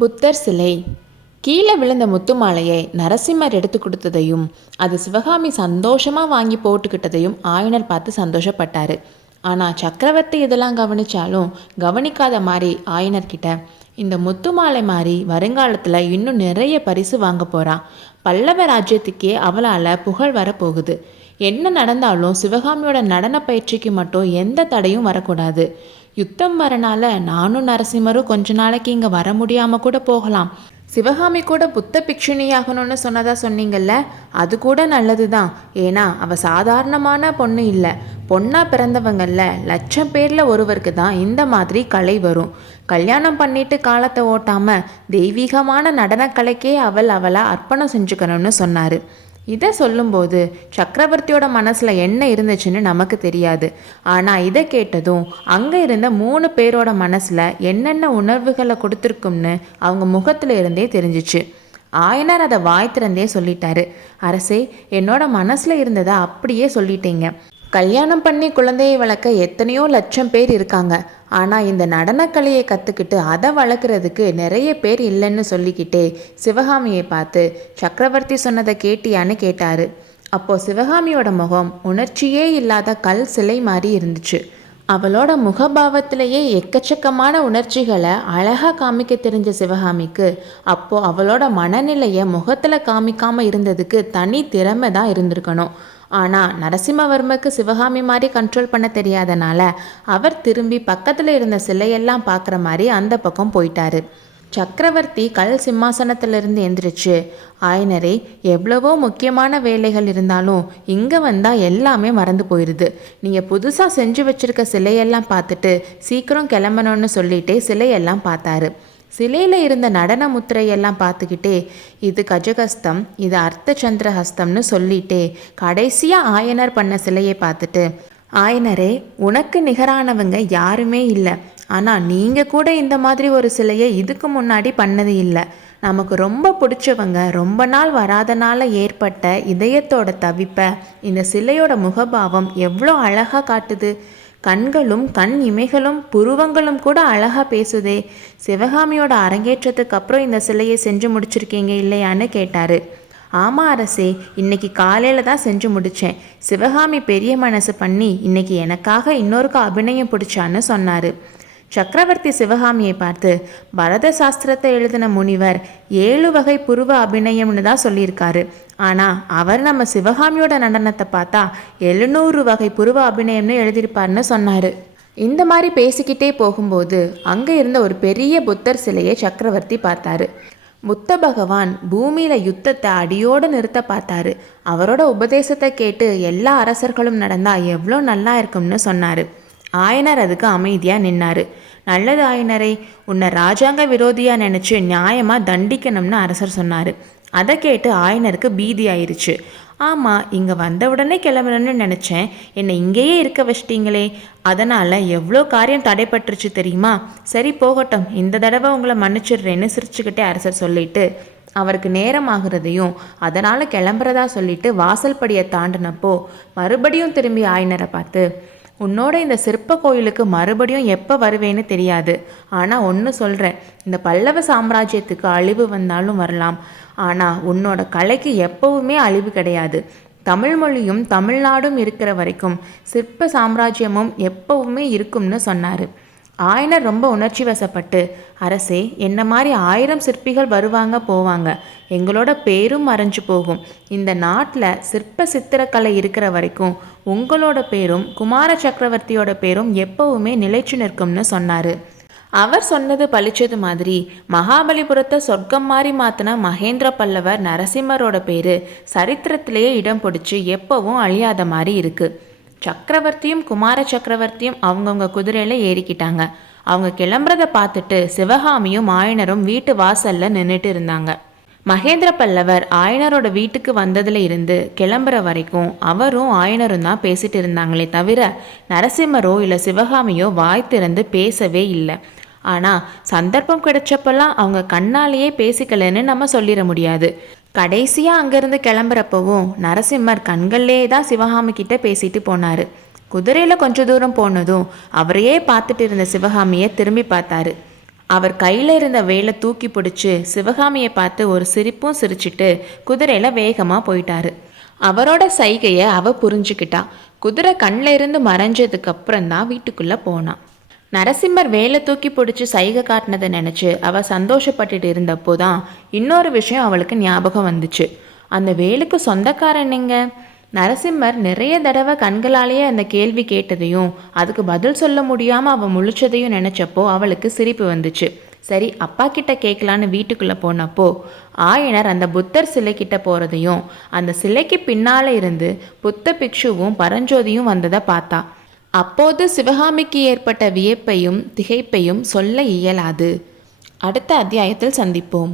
புத்தர் சிலை கீழே விழுந்த முத்து மாலையை நரசிம்மர் எடுத்து கொடுத்ததையும் அது சிவகாமி சந்தோஷமாக வாங்கி போட்டுக்கிட்டதையும் ஆயனர் பார்த்து சந்தோஷப்பட்டார். ஆனால் சக்கரவர்த்தி இதெல்லாம் கவனித்தாலும் கவனிக்காத மாதிரி ஆயனர்கிட்ட, இந்த முத்து மாலை மாதிரி வருங்காலத்தில் இன்னும் நிறைய பரிசு வாங்க போகிறான், பல்லவ ராஜ்யத்துக்கே அவளால் புகழ் வரப்போகுது, என்ன நடந்தாலும் சிவகாமியோட நடன பயிற்சிக்கு மட்டும் எந்த தடையும் வரக்கூடாது, யுத்தம் வரனால நானும் நரசிம்மரும் கொஞ்ச நாளைக்கு இங்கே வர முடியாமல் கூட போகலாம், சிவகாமி கூட புத்த பிக்ஷுனியாகணும்னு சொன்னதா சொன்னீங்கல்ல, அது கூட நல்லது தான். ஏன்னா அவள் சாதாரணமான பொண்ணு இல்லை, பொண்ணாக பிறந்தவங்கல்ல, லட்சம் பேரில் ஒருவருக்கு தான் இந்த மாதிரி கலை வரும். கல்யாணம் பண்ணிட்டு காலத்தை ஓட்டாமல் தெய்வீகமான நடனக்கலைக்கே அவளை அர்ப்பணம் செஞ்சுக்கணும்னு சொன்னார். இதை சொல்லும்போது சக்கரவர்த்தியோட மனசில் என்ன இருந்துச்சுன்னு நமக்கு தெரியாது. ஆனால் இதை கேட்டதும் அங்கே இருந்த 3 பேரோட மனசில் என்னென்ன உணர்வுகளை கொடுத்துருக்கும்னு அவங்க முகத்தில் இருந்தே தெரிஞ்சிச்சு. ஆயனர் அதை வாய் திறந்தே சொல்லிட்டாரு. அரசே, என்னோட மனசில் இருந்ததை அப்படியே சொல்லிட்டீங்க. கல்யாணம் பண்ணி குழந்தையை வளர்க்க எத்தனையோ லட்சம் பேர் இருக்காங்க. ஆனால் இந்த நடனக்கலையை கற்றுக்கிட்டு அதை வளர்க்குறதுக்கு நிறைய பேர் இல்லைன்னு சொல்லிக்கிட்டே சிவகாமியை பார்த்து, சக்கரவர்த்தி சொன்னதை கேட்டியான்னு கேட்டார். அப்போது சிவகாமியோட முகம் உணர்ச்சியே இல்லாத கல் சிலை மாதிரி இருந்துச்சு. அவளோட முகபாவத்திலேயே எக்கச்சக்கமான உணர்ச்சிகளை அழகாக காமிக்க தெரிஞ்ச சிவகாமிக்கு அப்போது அவளோட மனநிலையை முகத்தில் காமிக்காமல் இருந்ததுக்கு தனி திறமை தான் இருந்திருக்கணும். ஆனால் நரசிம்மவர்மருக்கு சிவகாமி மாதிரி கண்ட்ரோல் பண்ண தெரியாதனால அவர் திரும்பி பக்கத்தில் இருந்த சிலையெல்லாம் பார்க்குற மாதிரி அந்த பக்கம் போயிட்டாரு. சக்கரவர்த்தி கல் சிம்மாசனத்திலிருந்து எந்திரிச்சு, ஆயனரே, எவ்வளவோ முக்கியமான வேலைகள் இருந்தாலும் இங்கே வந்தால் எல்லாமே மறந்து போயிடுது. நீங்கள் புதுசாக செஞ்சு வச்சுருக்க சிலையெல்லாம் பார்த்துட்டு சீக்கிரம் கிளம்பணும்னு சொல்லிட்டே சிலையெல்லாம் பார்த்தாரு. சிலையில் இருந்த நடன முத்திரையெல்லாம் பார்த்துக்கிட்டே, இது கஜகஸ்தம், இது அர்த்தச்சந்திரஹஸ்தம்னு சொல்லிட்டே கடைசியாக ஆயனர் பண்ண சிலையை பார்த்துட்டு, ஆயனரே, உனக்கு நிகரானவங்க யாருமே இல்லை. ஆனால் நீங்கள் கூட இந்த மாதிரி ஒரு சிலையை இதுக்கு முன்னாடி பண்ணது இல்லை. நமக்கு ரொம்ப பிடிச்சவங்க ரொம்ப நாள் வராதனால ஏற்பட்ட இதயத்தோட தவிப்பை இந்த சிலையோட முகபாவம் எவ்வளோ அழகாக காட்டுது. கண்களும் கண் இமைகளும் புருவங்களும் கூட அழகாக பேசுதே. சிவகாமியோட அரங்கேற்றத்துக்கு அப்புறம் இந்த சிலையை செஞ்சு முடிச்சிருக்கீங்க இல்லையான்னு கேட்டார். ஆமாம் அரசே, இன்னைக்கு காலையில் தான் செஞ்சு முடித்தேன். சிவகாமி பெரிய மனசு பண்ணி இன்னைக்கு எனக்காக இன்னொருக்கு அபிநயம் பிடிச்சான்னு சொன்னார். சக்கரவர்த்தி சிவகாமியை பார்த்து, பரத சாஸ்திரத்தை எழுதின முனிவர் 7 வகை புருவ அபிநயம்னு தான் சொல்லியிருக்காரு. ஆனால் அவர் நம்ம சிவகாமியோட நடனத்தை பார்த்தா 700 வகை புருவ அபிநயம்னு எழுதியிருப்பார்னு சொன்னார். இந்த மாதிரி பேசிக்கிட்டே போகும்போது அங்கே இருந்த ஒரு பெரிய புத்தர் சிலையை சக்கரவர்த்தி பார்த்தாரு. புத்த பகவான் பூமியில் யுத்தத்தை அடியோடு நிறுத்த பார்த்தாரு. அவரோட உபதேசத்தை கேட்டு எல்லா அரசர்களும் நடந்தால் எவ்வளோ நல்லா இருக்கும்னு சொன்னார். ஆயனர் அதுக்கு அமைதியாக நின்னார். நல்லது ஆயனரே, உன்னை ராஜாங்க விரோதியாக நினச்சி நியாயமாக தண்டிக்கணும்னு அரசர் சொன்னார். அதை கேட்டு ஆயனருக்கு பீதி ஆயிடுச்சு. ஆமாம், இங்கே வந்த உடனே கிளம்பணும்னு நினச்சேன், என்னை இங்கேயே இருக்க வச்சிட்டிங்களே, அதனால் எவ்வளோ காரியம் தடைப்பட்டுருச்சு தெரியுமா. சரி போகட்டும், இந்த தடவை உங்களை மன்னிச்சிடுறேன்னு சிரிச்சுக்கிட்டே அரசர் சொல்லிட்டு அவருக்கு நேரம் ஆகுறதையும் அதனால் கிளம்புறதா சொல்லிட்டு வாசல் படியை தாண்டினப்போ மறுபடியும் திரும்பி ஆயனரை பார்த்து, உன்னோட இந்த சிற்ப கோயிலுக்கு மறுபடியும் எப்போ வருவேன்னு தெரியாது. ஆனால் ஒன்று சொல்கிறேன், இந்த பல்லவ சாம்ராஜ்யத்துக்கு அழிவு வந்தாலும் வரலாம், ஆனால் உன்னோட கலைக்கு எப்பவுமே அழிவு கிடையாது. தமிழ் மொழியும் தமிழ்நாடும் இருக்கிற வரைக்கும் சிற்ப சாம்ராஜ்யமும் எப்பவுமே இருக்கும்னு சொன்னார். ஆயனர் ரொம்ப உணர்ச்சி வசப்பட்டு, அரசே, என்ன மாதிரி 1000 சிற்பிகள் வருவாங்க போவாங்க, எங்களோட பேரும் மறைஞ்சு போகும். இந்த நாட்டில் சிற்ப சித்திரக்கலை இருக்கிற வரைக்கும் உங்களோட பேரும் குமார சக்கரவர்த்தியோட பேரும் எப்பவுமே நிலைச்சு நிற்கும்னு சொன்னார். அவர் சொன்னது பழிச்சது மாதிரி மகாபலிபுரத்தை சொர்க்கம் மாதிரி மாற்றின மகேந்திர பல்லவர் நரசிம்மரோட பேர் சரித்திரத்திலேயே இடம் பிடிச்சி எப்பவும் அழியாத மாதிரி இருக்குது. சக்கரவர்த்தியும் குமார சக்கரவர்த்தியும் அவங்கவுங்க குதிரையில் ஏறிக்கிட்டாங்க. அவங்க கிளம்புறதை பார்த்துட்டு சிவகாமியும் ஆயனரும் வீட்டு வாசலில் நின்றுட்டு இருந்தாங்க. மகேந்திர பல்லவர் ஆயனரோட வீட்டுக்கு வந்ததுல இருந்து கிளம்புற வரைக்கும் அவரும் ஆயனரும் தான் பேசிட்டு இருந்தாங்களே தவிர நரசிம்மரோ இல்லை சிவகாமியோ வாய் திறந்து பேசவே இல்லை. ஆனால் சந்தர்ப்பம் கிடைச்சப்பெல்லாம் அவங்க கண்ணாலேயே பேசிக்கலன்னு நம்ம சொல்லிட முடியாது. கடைசியாக அங்கேருந்து கிளம்புறப்பவும் நரசிம்மர் கண்கள்லே தான் சிவகாமி கிட்ட பேசிட்டு போனார். குதிரையில் கொஞ்ச தூரம் போனதும் அவரையே பார்த்துட்டு இருந்த சிவகாமியை திரும்பி பார்த்தாரு. அவர் கையில் இருந்த வேலை தூக்கி பிடிச்சி சிவகாமியை பார்த்து ஒரு சிரிப்பும் சிரிச்சிட்டு குதிரையில் வேகமாக போயிட்டாரு. அவரோட சைகையை அவ புரிஞ்சுக்கிட்டா. குதிரை கண்ணில் இருந்து மறைஞ்சதுக்கு அப்புறம்தான் வீட்டுக்குள்ளே போனான். நரசிம்மர் வேலை தூக்கி பிடிச்சி சைகை காட்டினதை நினச்சி அவள் சந்தோஷப்பட்டுட்டு இருந்தப்போ தான் இன்னொரு விஷயம் அவளுக்கு ஞாபகம் வந்துச்சு. அந்த வேலுக்கு சொந்தக்காரன் எங்க? நரசிம்மர் நிறைய தடவை கண்களாலேயே அந்த கேள்வி கேட்டதையும் அதுக்கு பதில் சொல்ல முடியாமல் அவள் முழிச்சதையும் நினச்சப்போ அவளுக்கு சிரிப்பு வந்துச்சு. சரி, அப்பா கிட்ட கேட்கலான்னு வீட்டுக்குள்ளே போனப்போ ஆயனர் அந்த புத்தர் சிலை கிட்ட போகிறதையும் அந்த சிலைக்கு பின்னால் இருந்து புத்த பிக்ஷுவும் பரஞ்சோதியும் வந்ததை பார்த்தா. அப்போது சிவகாமிக்கு ஏற்பட்ட வியப்பையும் திகைப்பையும் சொல்ல இயலாது. அடுத்த அத்தியாயத்தில் சந்திப்போம்.